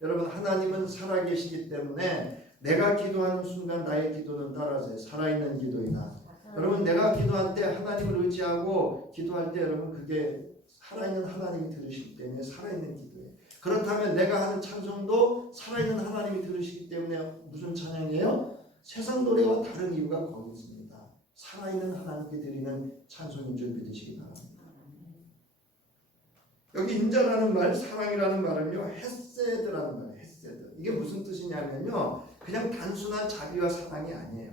여러분 하나님은 살아계시기 때문에 내가 기도하는 순간 나의 기도는 따라서 살아있는 기도이다. 여러분 내가 기도할 때 하나님을 의지하고 기도할 때 여러분 그게 살아있는 하나님이 들으시기 때문에 살아있는 기도예요. 그렇다면 내가 하는 찬송도 살아있는 하나님이 들으시기 때문에 무슨 찬양이에요? 세상 노래와 다른 이유가 거기 있습니다. 살아있는 하나님께 드리는 찬송인 줄 믿으시기 바랍니다. 여기 인자라는 말, 사랑이라는 말은요 헤세드라는 말이에요. 헤세드. 이게 무슨 뜻이냐면요 그냥 단순한 자비와 사랑이 아니에요.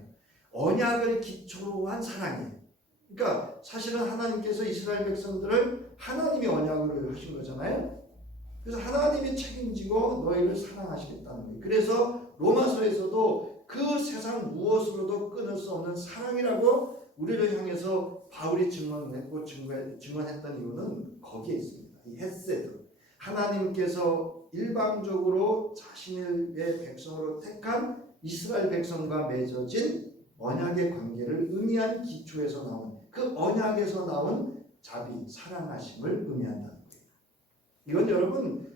언약을 기초로 한 사랑이에요. 그러니까 사실은 하나님께서 이스라엘 백성들을 하나님이 언약을 하신 거잖아요. 그래서 하나님이 책임지고 너희를 사랑하시겠다는 거예요. 그래서 로마서에서도 그 세상 무엇으로도 끊을 수 없는 사랑이라고 우리를 향해서 바울이 증언했고 증언했던 이유는 거기에 있습니다. 이 헤세드. 하나님께서 일방적으로 자신의 백성으로 택한 이스라엘 백성과 맺어진 언약의 관계를 의미한 기초에서 나온 그 언약에서 나온 자비, 사랑하심을 의미한다는 거예요. 이건 여러분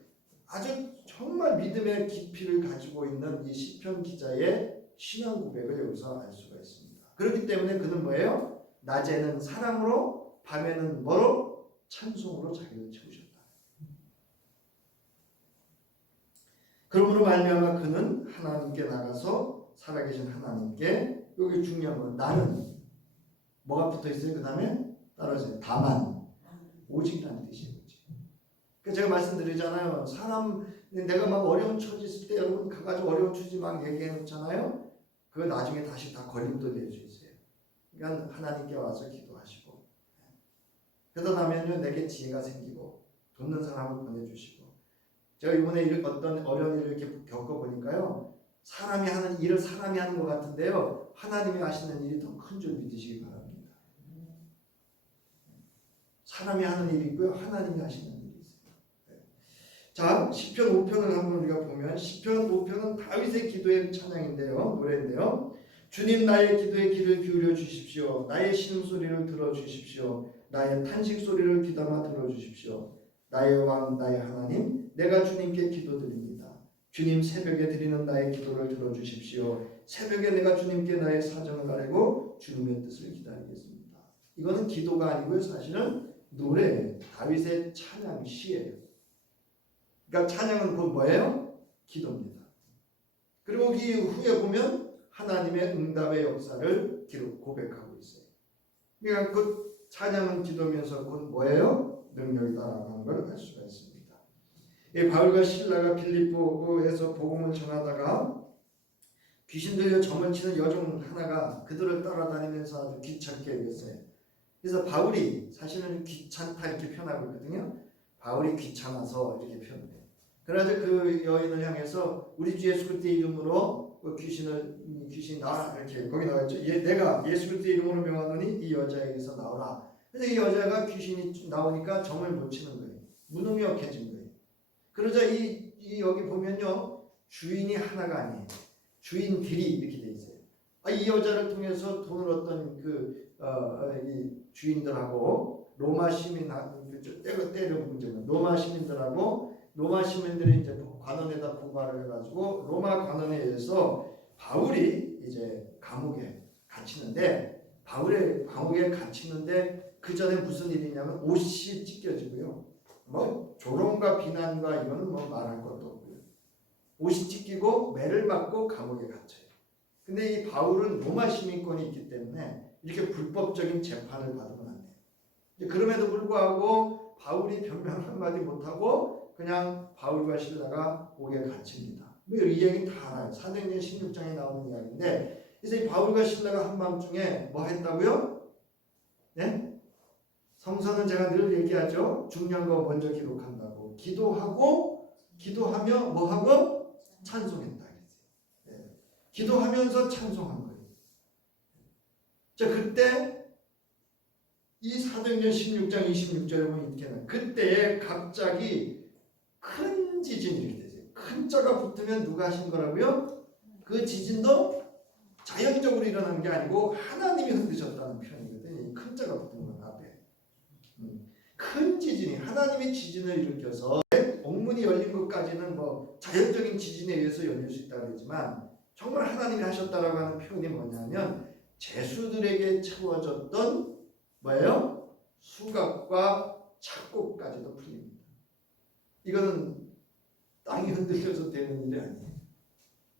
아주 정말 믿음의 깊이를 가지고 있는 이 시편 기자의 신앙 고백을 여기서 알 수가 있습니다. 그렇기 때문에 그는 뭐예요? 낮에는 사랑으로 밤에는 뭐로? 찬송으로 자기를 채우셨다. 그러므로 말미암아 그는 하나님께 나가서 살아계신 하나님께 여기 중요한 건 나는 뭐가 붙어있어요? 그 다음에 따라서 다만 오직이라는 뜻이에요. 그러니까 제가 말씀드리잖아요. 사람 내가 막 어려운 처지 있을 때 여러분 가가지고 어려운 처지 막 얘기해 놓잖아요. 그거 나중에 다시 다 걸림돌 낼 수 있어요. 그러니까 하나님께 와서 기도하시고 그러다 나면요 내게 지혜가 생기고 돕는 사람을 보내주시고 제가 이번에 어떤 어려운 일을 이렇게 겪어보니까요 사람이 하는 일을 사람이 하는 것 같은데요 하나님이 하시는 일이 더 큰 줄 믿으시기 바랍니다. 사람이 하는 일이 있고요 하나님이 하시는 일이 있어요. 자 시편 5편을 한번 우리가 보면 시편 5편은 다윗의 기도의 찬양인데요 노래인데요 주님 나의 기도에 귀를 기울여 주십시오. 나의 신음소리를 들어주십시오. 나의 탄식소리를 귀담아 들어주십시오. 나의 왕 나의 하나님 내가 주님께 기도드립니다. 주님 새벽에 드리는 나의 기도를 들어주십시오. 새벽에 내가 주님께 나의 사정을 아뢰고 주님의 뜻을 기다리겠습니다. 이거는 기도가 아니고요 사실은 노래예요. 다윗의 찬양 시예요. 그러니까 찬양은 곧 뭐예요? 기도입니다. 그리고 그 후에 보면 하나님의 응답의 역사를 고백하고 있어요. 그러니까 그 찬양은 기도면서 곧 뭐예요? 능력이다라는 걸 알 수가 있습니다. 이 바울과 실라가 빌립보에서 복음을 전하다가 귀신 들려 점을 치는 여종 하나가 그들을 따라다니면서 아주 귀찮게 여겼어요. 그래서 바울이 사실은 귀찮다 이렇게 표현하고 있거든요. 바울이 귀찮아서 이렇게 표현해요. 그래서 그 여인을 향해서 우리 주 예수 그리스도의 이름으로 귀신이 나와 이렇게 거기 나왔죠. 내가 예수 그리스도의 이름으로 명하노니 이 여자에게서 나오라. 그래서 이 여자가 귀신이 나오니까 점을 못 치는 거예요. 무능력해진 거예요. 그러자 이 여기 보면요 주인이 하나가 아니에요. 주인들이 이렇게 돼 있어요. 이 여자를 통해서 돈을 얻던 이 주인들하고 로마 시민하고 때려 문제는 로마 시민들이 이제 관원에다 고발을 해가지고 로마 관원에 의해서 바울이 이제 감옥에 갇히는데 감옥에 갇히는데 그 전에 무슨 일이냐면 옷이 찢겨지고요. 뭐 조롱과 비난과 이거는 뭐 말할 것도 없고요. 옷이 찢기고 매를 맞고 감옥에 갇혀요. 근데 이 바울은 로마 시민권이 있기 때문에 이렇게 불법적인 재판을 받으면 안 돼요. 그럼에도 불구하고 바울이 변명 한마디 못하고 그냥 바울과 실라가 옥에 갇힙니다. 이 얘기는 다 알아요. 사도행전 16장에 나오는 이야기인데 그래서 이 바울과 실라가 한밤중에 뭐 했다고요? 네? 성서는 제가 늘 얘기하죠. 중요한 거 먼저 기록한다고. 기도하며 뭐하고? 찬송했다. 네. 기도하면서 찬송한 거예요. 자, 그때 이 사도행전 16장 26절에 보면 이렇게 나와요. 그때에 갑자기 큰 지진이 이렇게 되죠. 큰 자가 붙으면 누가 하신 거라고요? 그 지진도 자연적으로 일어난 게 아니고 하나님이 흔드셨다는 표현이거든요. 이 큰 자가 붙은 건 앞에. 큰 지진이 하나님이 지진을 일으켜서 옥문이 열린 것까지는 뭐 자연적인 지진에 의해서 열릴 수 있다고 그러지만 정말 하나님이 하셨다라고 하는 표현이 뭐냐면 죄수들에게 채워졌던 뭐예요? 수갑과 착고까지도 풀립니다. 이거는 땅이 흔들려서 되는 일이 아니에요.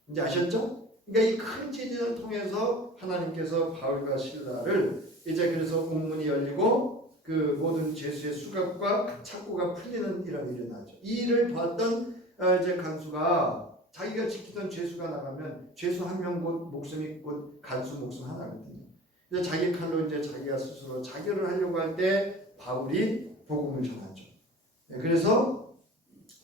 이제 아셨죠? 그러니까 이 큰 지진을 통해서 하나님께서 바울과 실라를 이제 그래서 옥문이 열리고 그 모든 죄수의 수갑과 착고가 풀리는 이런 일이 나죠. 이 일을 봤던 이제 간수가 자기가 지키던 죄수가 나가면 죄수 한 명 곧 목숨이 곧 간수 목숨 하나거든요. 그래서 자기 칼로 이제 자기가 스스로 자결을 하려고 할 때 바울이 복음을 전하죠. 그래서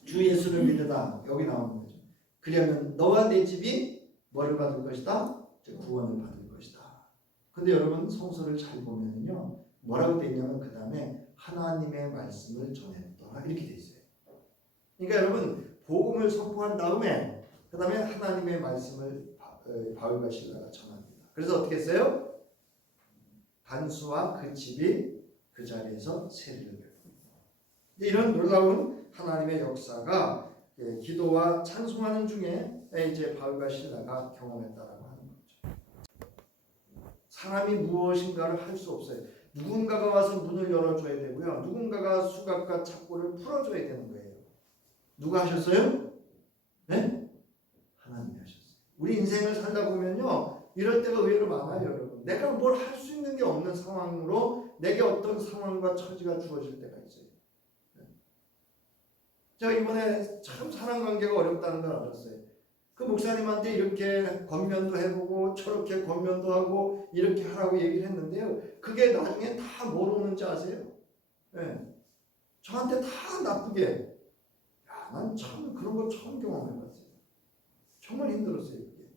주 예수를 믿으라 여기 나오는 거죠. 그러면 너와 내 집이 뭐를 받을 것이다? 구원을 받을 것이다. 근데 여러분 성서를 잘 보면요 뭐라고 되어 있냐면 그 다음에 하나님의 말씀을 전했더라 이렇게 되어 있어요. 그러니까 여러분 복음을 선포한 다음에 그 다음에 하나님의 말씀을 바울과 실라가 전합니다. 그래서 어떻게 했어요? 간수와 그 집이 그 자리에서 세례를 베풉니다. 이런 놀라운 하나님의 역사가 기도와 찬송하는 중에 이제 바울과 실라가 경험했다라고 하는 거죠. 사람이 무엇인가를 할 수 없어요. 누군가가 와서 문을 열어줘야 되고요. 누군가가 수갑과 착고를 풀어줘야 되는 거예요. 누가 하셨어요? 네? 하나님이 하셨어요. 우리 인생을 살다 보면요. 이럴 때가 의외로 많아요, 여러분. 내가 뭘 할 수 있는 게 없는 상황으로 내게 어떤 상황과 처지가 주어질 때가 있어요. 제가 이번에 참 사람관계가 어렵다는 걸 알았어요. 그 목사님한테 이렇게 권면도 해보고 저렇게 권면도 하고 이렇게 하라고 얘기를 했는데요. 그게 나중에 다 뭘 오는지 아세요? 네. 저한테 다 나쁘게. 야, 난 참 그런 거 처음 경험해봤어요. 정말 힘들었어요. 그게.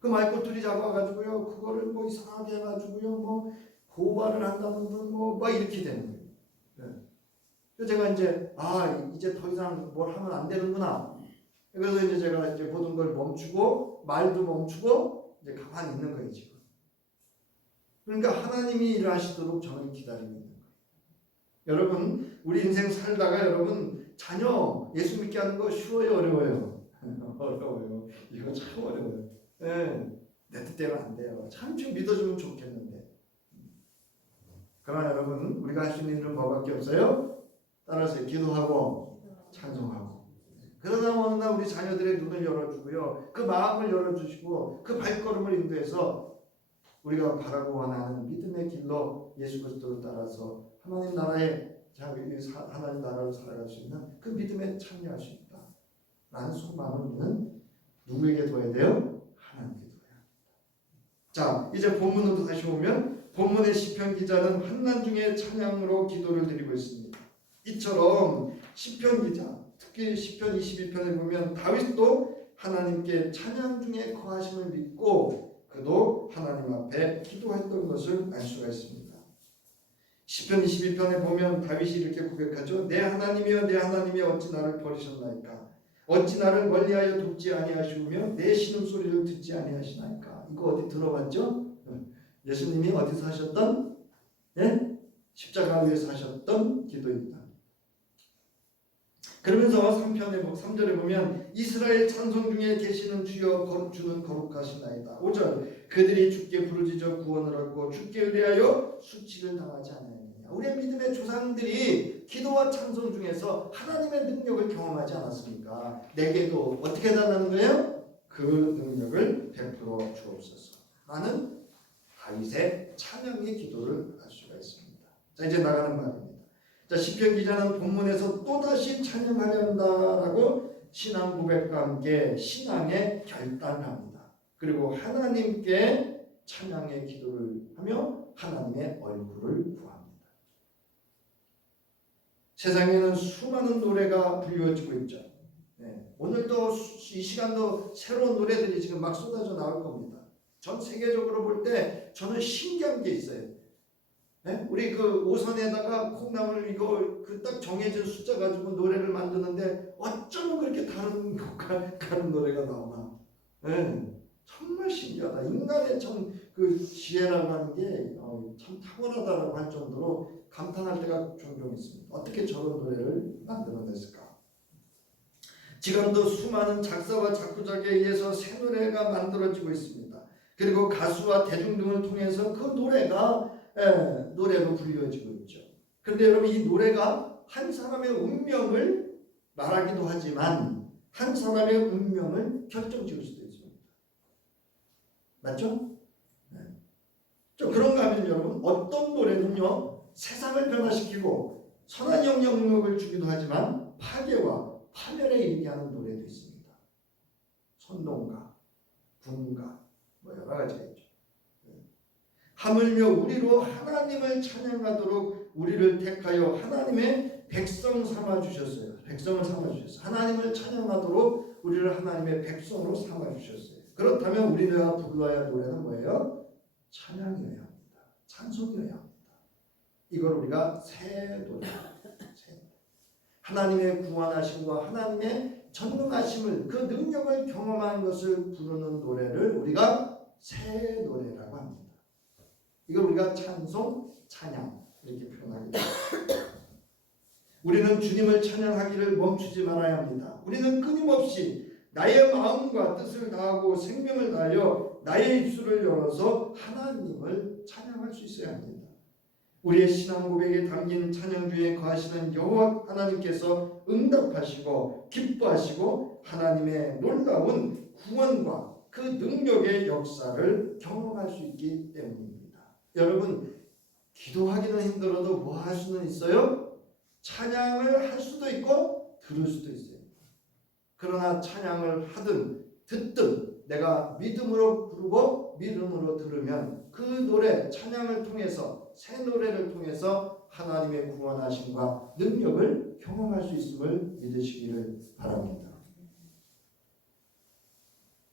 그 말꼬투리 잡아가지고요. 그거를 뭐 이상하게 해가지고요. 뭐 고발을 한다는 분 뭐 막 이렇게 되는 거예요. 네. 그래서 제가 이제 더 이상 뭘 하면 안 되는구나. 그래서 이제 제가 이제 모든 걸 멈추고 말도 멈추고 이제 가만히 있는 거예요 지금. 그러니까 하나님이 일하시도록 저는 기다리고 있는 거예요. 여러분 우리 인생 살다가 여러분 자녀 예수 믿게 하는 거 쉬워요 어려워요? 어려워요. 이거 참 어려워요. 네. 내 뜻대로 안 돼요. 참 좀 믿어주면 좋겠는데. 그러나 여러분 우리가 할 수 있는 일은 뭐밖에 없어요? 따라서 기도하고 찬송하고. 그러다 어느 날 우리 자녀들의 눈을 열어주고요. 그 마음을 열어주시고 그 발걸음을 인도해서 우리가 바라고 원하는 믿음의 길로 예수 그리스도를 따라서 하나님 나라에 하나님 나라로 살아갈 수 있는 그 믿음에 참여할 수 있다. 라는 소망을 우리는 누구에게 둬야 돼요? 하나님께 둬야 합니다. 자, 이제 본문으로 다시 오면 본문의 시편 기자는 환난 중에 찬양으로 기도를 드리고 있습니다. 이처럼 시편 기자 특히 시편 22편에 보면 다윗도 하나님께 찬양 중에 거하심을 믿고 그도 하나님 앞에 기도했던 것을 알 수가 있습니다. 시편 22편에 보면 다윗이 이렇게 고백하죠. 내 하나님이여 내 하나님이 어찌 나를 버리셨나이까. 어찌 나를 멀리하여 돕지 아니하시우며 내 신음소리를 듣지 아니하시나이까. 이거 어디 들어봤죠? 예수님이 어디서 하셨던? 예? 십자가 위에서 하셨던 기도입니다. 그러면서 3절에 보면 이스라엘 찬송 중에 계시는 주여 주는 거룩하시나이다. 5절 그들이 주께 부르짖어 구원을 얻고 주께 의뢰하여 수치를 당하지 않았느냐. 우리의 믿음의 조상들이 기도와 찬송 중에서 하나님의 능력을 경험하지 않았습니까? 내게도 어떻게 해달라는 거예요? 그 능력을 베풀어 주옵소서. 라는 다윗의 찬양의 기도를 할 수가 있습니다. 자 이제 나가는 말입니다. 자, 시편 기자는 본문에서 또다시 찬양하려 한다라고 신앙 고백과 함께 신앙에 결단을 합니다. 그리고 하나님께 찬양의 기도를 하며 하나님의 얼굴을 구합니다. 세상에는 수많은 노래가 불려지고 있죠. 네. 오늘도 이 시간도 새로운 노래들이 지금 막 쏟아져 나올 겁니다. 전 세계적으로 볼 때 저는 신기한 게 있어요. 네? 우리 그 오선에다가 콩나물 이거 그 딱 정해진 숫자 가지고 노래를 만드는데 어쩌면 그렇게 다른 노래가 나오나? 네. 정말 신기하다. 인간의 참 그 지혜라고 하는 게 참 탁월하다라고 할 정도로 감탄할 때가 종종 있습니다. 어떻게 저런 노래를 만들어냈을까? 지금도 수많은 작사와 작곡자에 의해서 새 노래가 만들어지고 있습니다. 그리고 가수와 대중 등을 통해서 그 노래가 노래로 불려지고 있죠. 그런데 여러분, 이 노래가 한 사람의 운명을 말하기도 하지만 한 사람의 운명을 결정지을 수도 있습니다. 맞죠? 네. 좀 그런가 하면 여러분, 어떤 노래는요 세상을 변화시키고 선한 영향력을 주기도 하지만 파괴와 파멸에 이르게 하는 노래도 있습니다. 선동가, 분가, 뭐 여러 가지가 있죠. 하물며 우리로 하나님을 찬양하도록 우리를 택하여 하나님의 백성 삼아 주셨어요. 백성을 삼아 주셨어요. 하나님을 찬양하도록 우리를 하나님의 백성으로 삼아 주셨어요. 그렇다면 우리가 불러야 할 노래는 뭐예요? 찬양이어야 합니다. 찬송이어야 합니다. 이걸 우리가 새 노래, 하나님의 구원하심과 하나님의 전능하심을, 그 능력을 경험한 것을 부르는 노래를 우리가 새 노래라고 합니다. 이걸 우리가 찬송, 찬양 이렇게 표현합니다. 우리는 주님을 찬양하기를 멈추지 말아야 합니다. 우리는 끊임없이 나의 마음과 뜻을 다하고 생명을 다하여 나의 입술을 열어서 하나님을 찬양할 수 있어야 합니다. 우리의 신앙 고백에 담긴 찬양 중에 거하시는 여호와 하나님께서 응답하시고 기뻐하시고 하나님의 놀라운 구원과 그 능력의 역사를 경험할 수 있기 때문입니다. 여러분, 기도하기는 힘들어도 뭐 할 수는 있어요? 찬양을 할 수도 있고 들을 수도 있어요. 그러나 찬양을 하든 듣든 내가 믿음으로 부르고 믿음으로 들으면 그 노래, 찬양을 통해서, 새 노래를 통해서 하나님의 구원하심과 능력을 경험할 수 있음을 믿으시기를 바랍니다.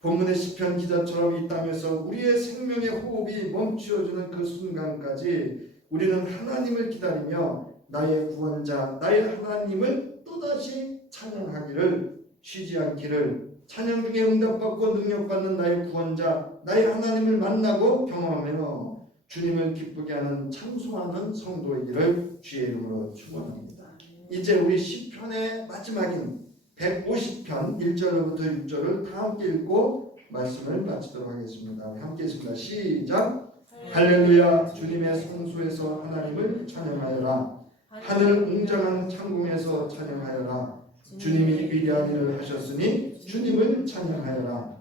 본문의 시편 기자처럼 이 땅에서 우리의 생명의 호흡이 멈추어지는 그 순간까지 우리는 하나님을 기다리며 나의 구원자, 나의 하나님을 또다시 찬양하기를, 쉬지 않기를, 찬양 중에 응답받고 능력받는 나의 구원자, 나의 하나님을 만나고 경험하며 주님을 기쁘게 하는 찬송하는 성도이기를 주의 이름으로 축원합니다. 이제 우리 시편의 마지막인 150편 1절부터 6절을 다 함께 읽고 말씀을 마치도록 하겠습니다. 함께 읽습니다. 시작. 할렐루야. 주님의 성소에서 하나님을 찬양하여라. 하늘 웅장한 창궁에서 찬양하여라. 주님이 위대한 일을 하셨으니 주님을 찬양하여라.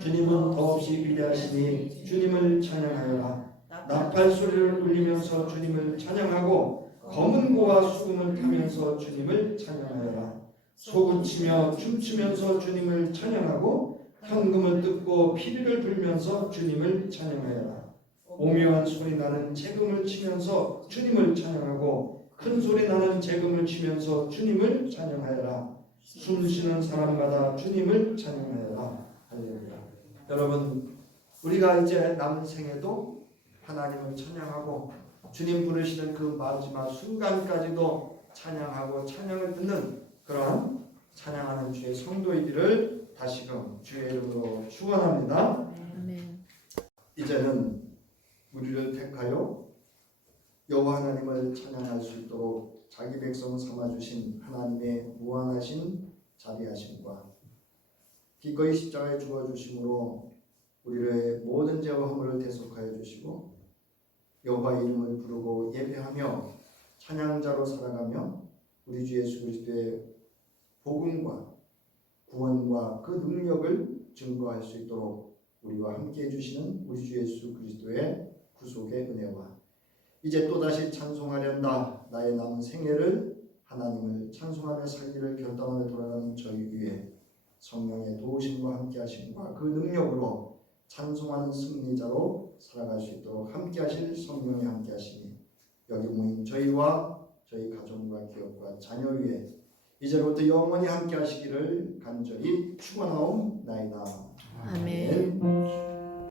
주님은 더없이 위대하시니 주님을 찬양하여라. 나팔 소리를 울리면서 주님을 찬양하고 검은 고와 수금을 타면서 주님을 찬양하여라. 소구치며 춤추면서 주님을 찬양하고 현금을 뜯고 피리를 불면서 주님을 찬양하여라. 오묘한 소리 나는 재금을 치면서 주님을 찬양하고 큰 소리 나는 재금을 치면서 주님을 찬양하여라. 숨쉬는 사람마다 주님을 찬양하여라. 할렐루야. 여러분, 우리가 이제 남은 생에도 하나님을 찬양하고 주님 부르시는 그 마지막 순간까지도 찬양하고 찬양을 듣는 그러한 찬양하는 주의 성도이기를 다시금 주의 이름으로 축원합니다. 이제는 우리를 택하여 여호와 하나님을 찬양할 수 있도록 자기 백성 삼아주신 하나님의 무한하신 자비하심과 기꺼이 십자가에 죽어주심으로 우리의 모든 죄와 허물을 대속하여 주시고 여호와의 이름을 부르고 예배하며 찬양자로 살아가며 우리 주 예수 그리스도의 복음과 구원과 그 능력을 증거할 수 있도록 우리와 함께 해주시는 우리 주 예수 그리스도의 구속의 은혜와 이제 또다시 찬송하련다 나의 남은 생애를 하나님을 찬송하며 살기를 결단하며 돌아가는 저희 위에 성령의 도우심과 함께 하심과 그 능력으로 찬송하는 승리자로 살아갈 수 있도록 함께 하실 성령이 함께 하시니 여기 모인 저희와 저희 가정과 기업과 자녀 위에 이제부터 영원히 함께 하시기를 간절히 축원하옵나이다. 아멘.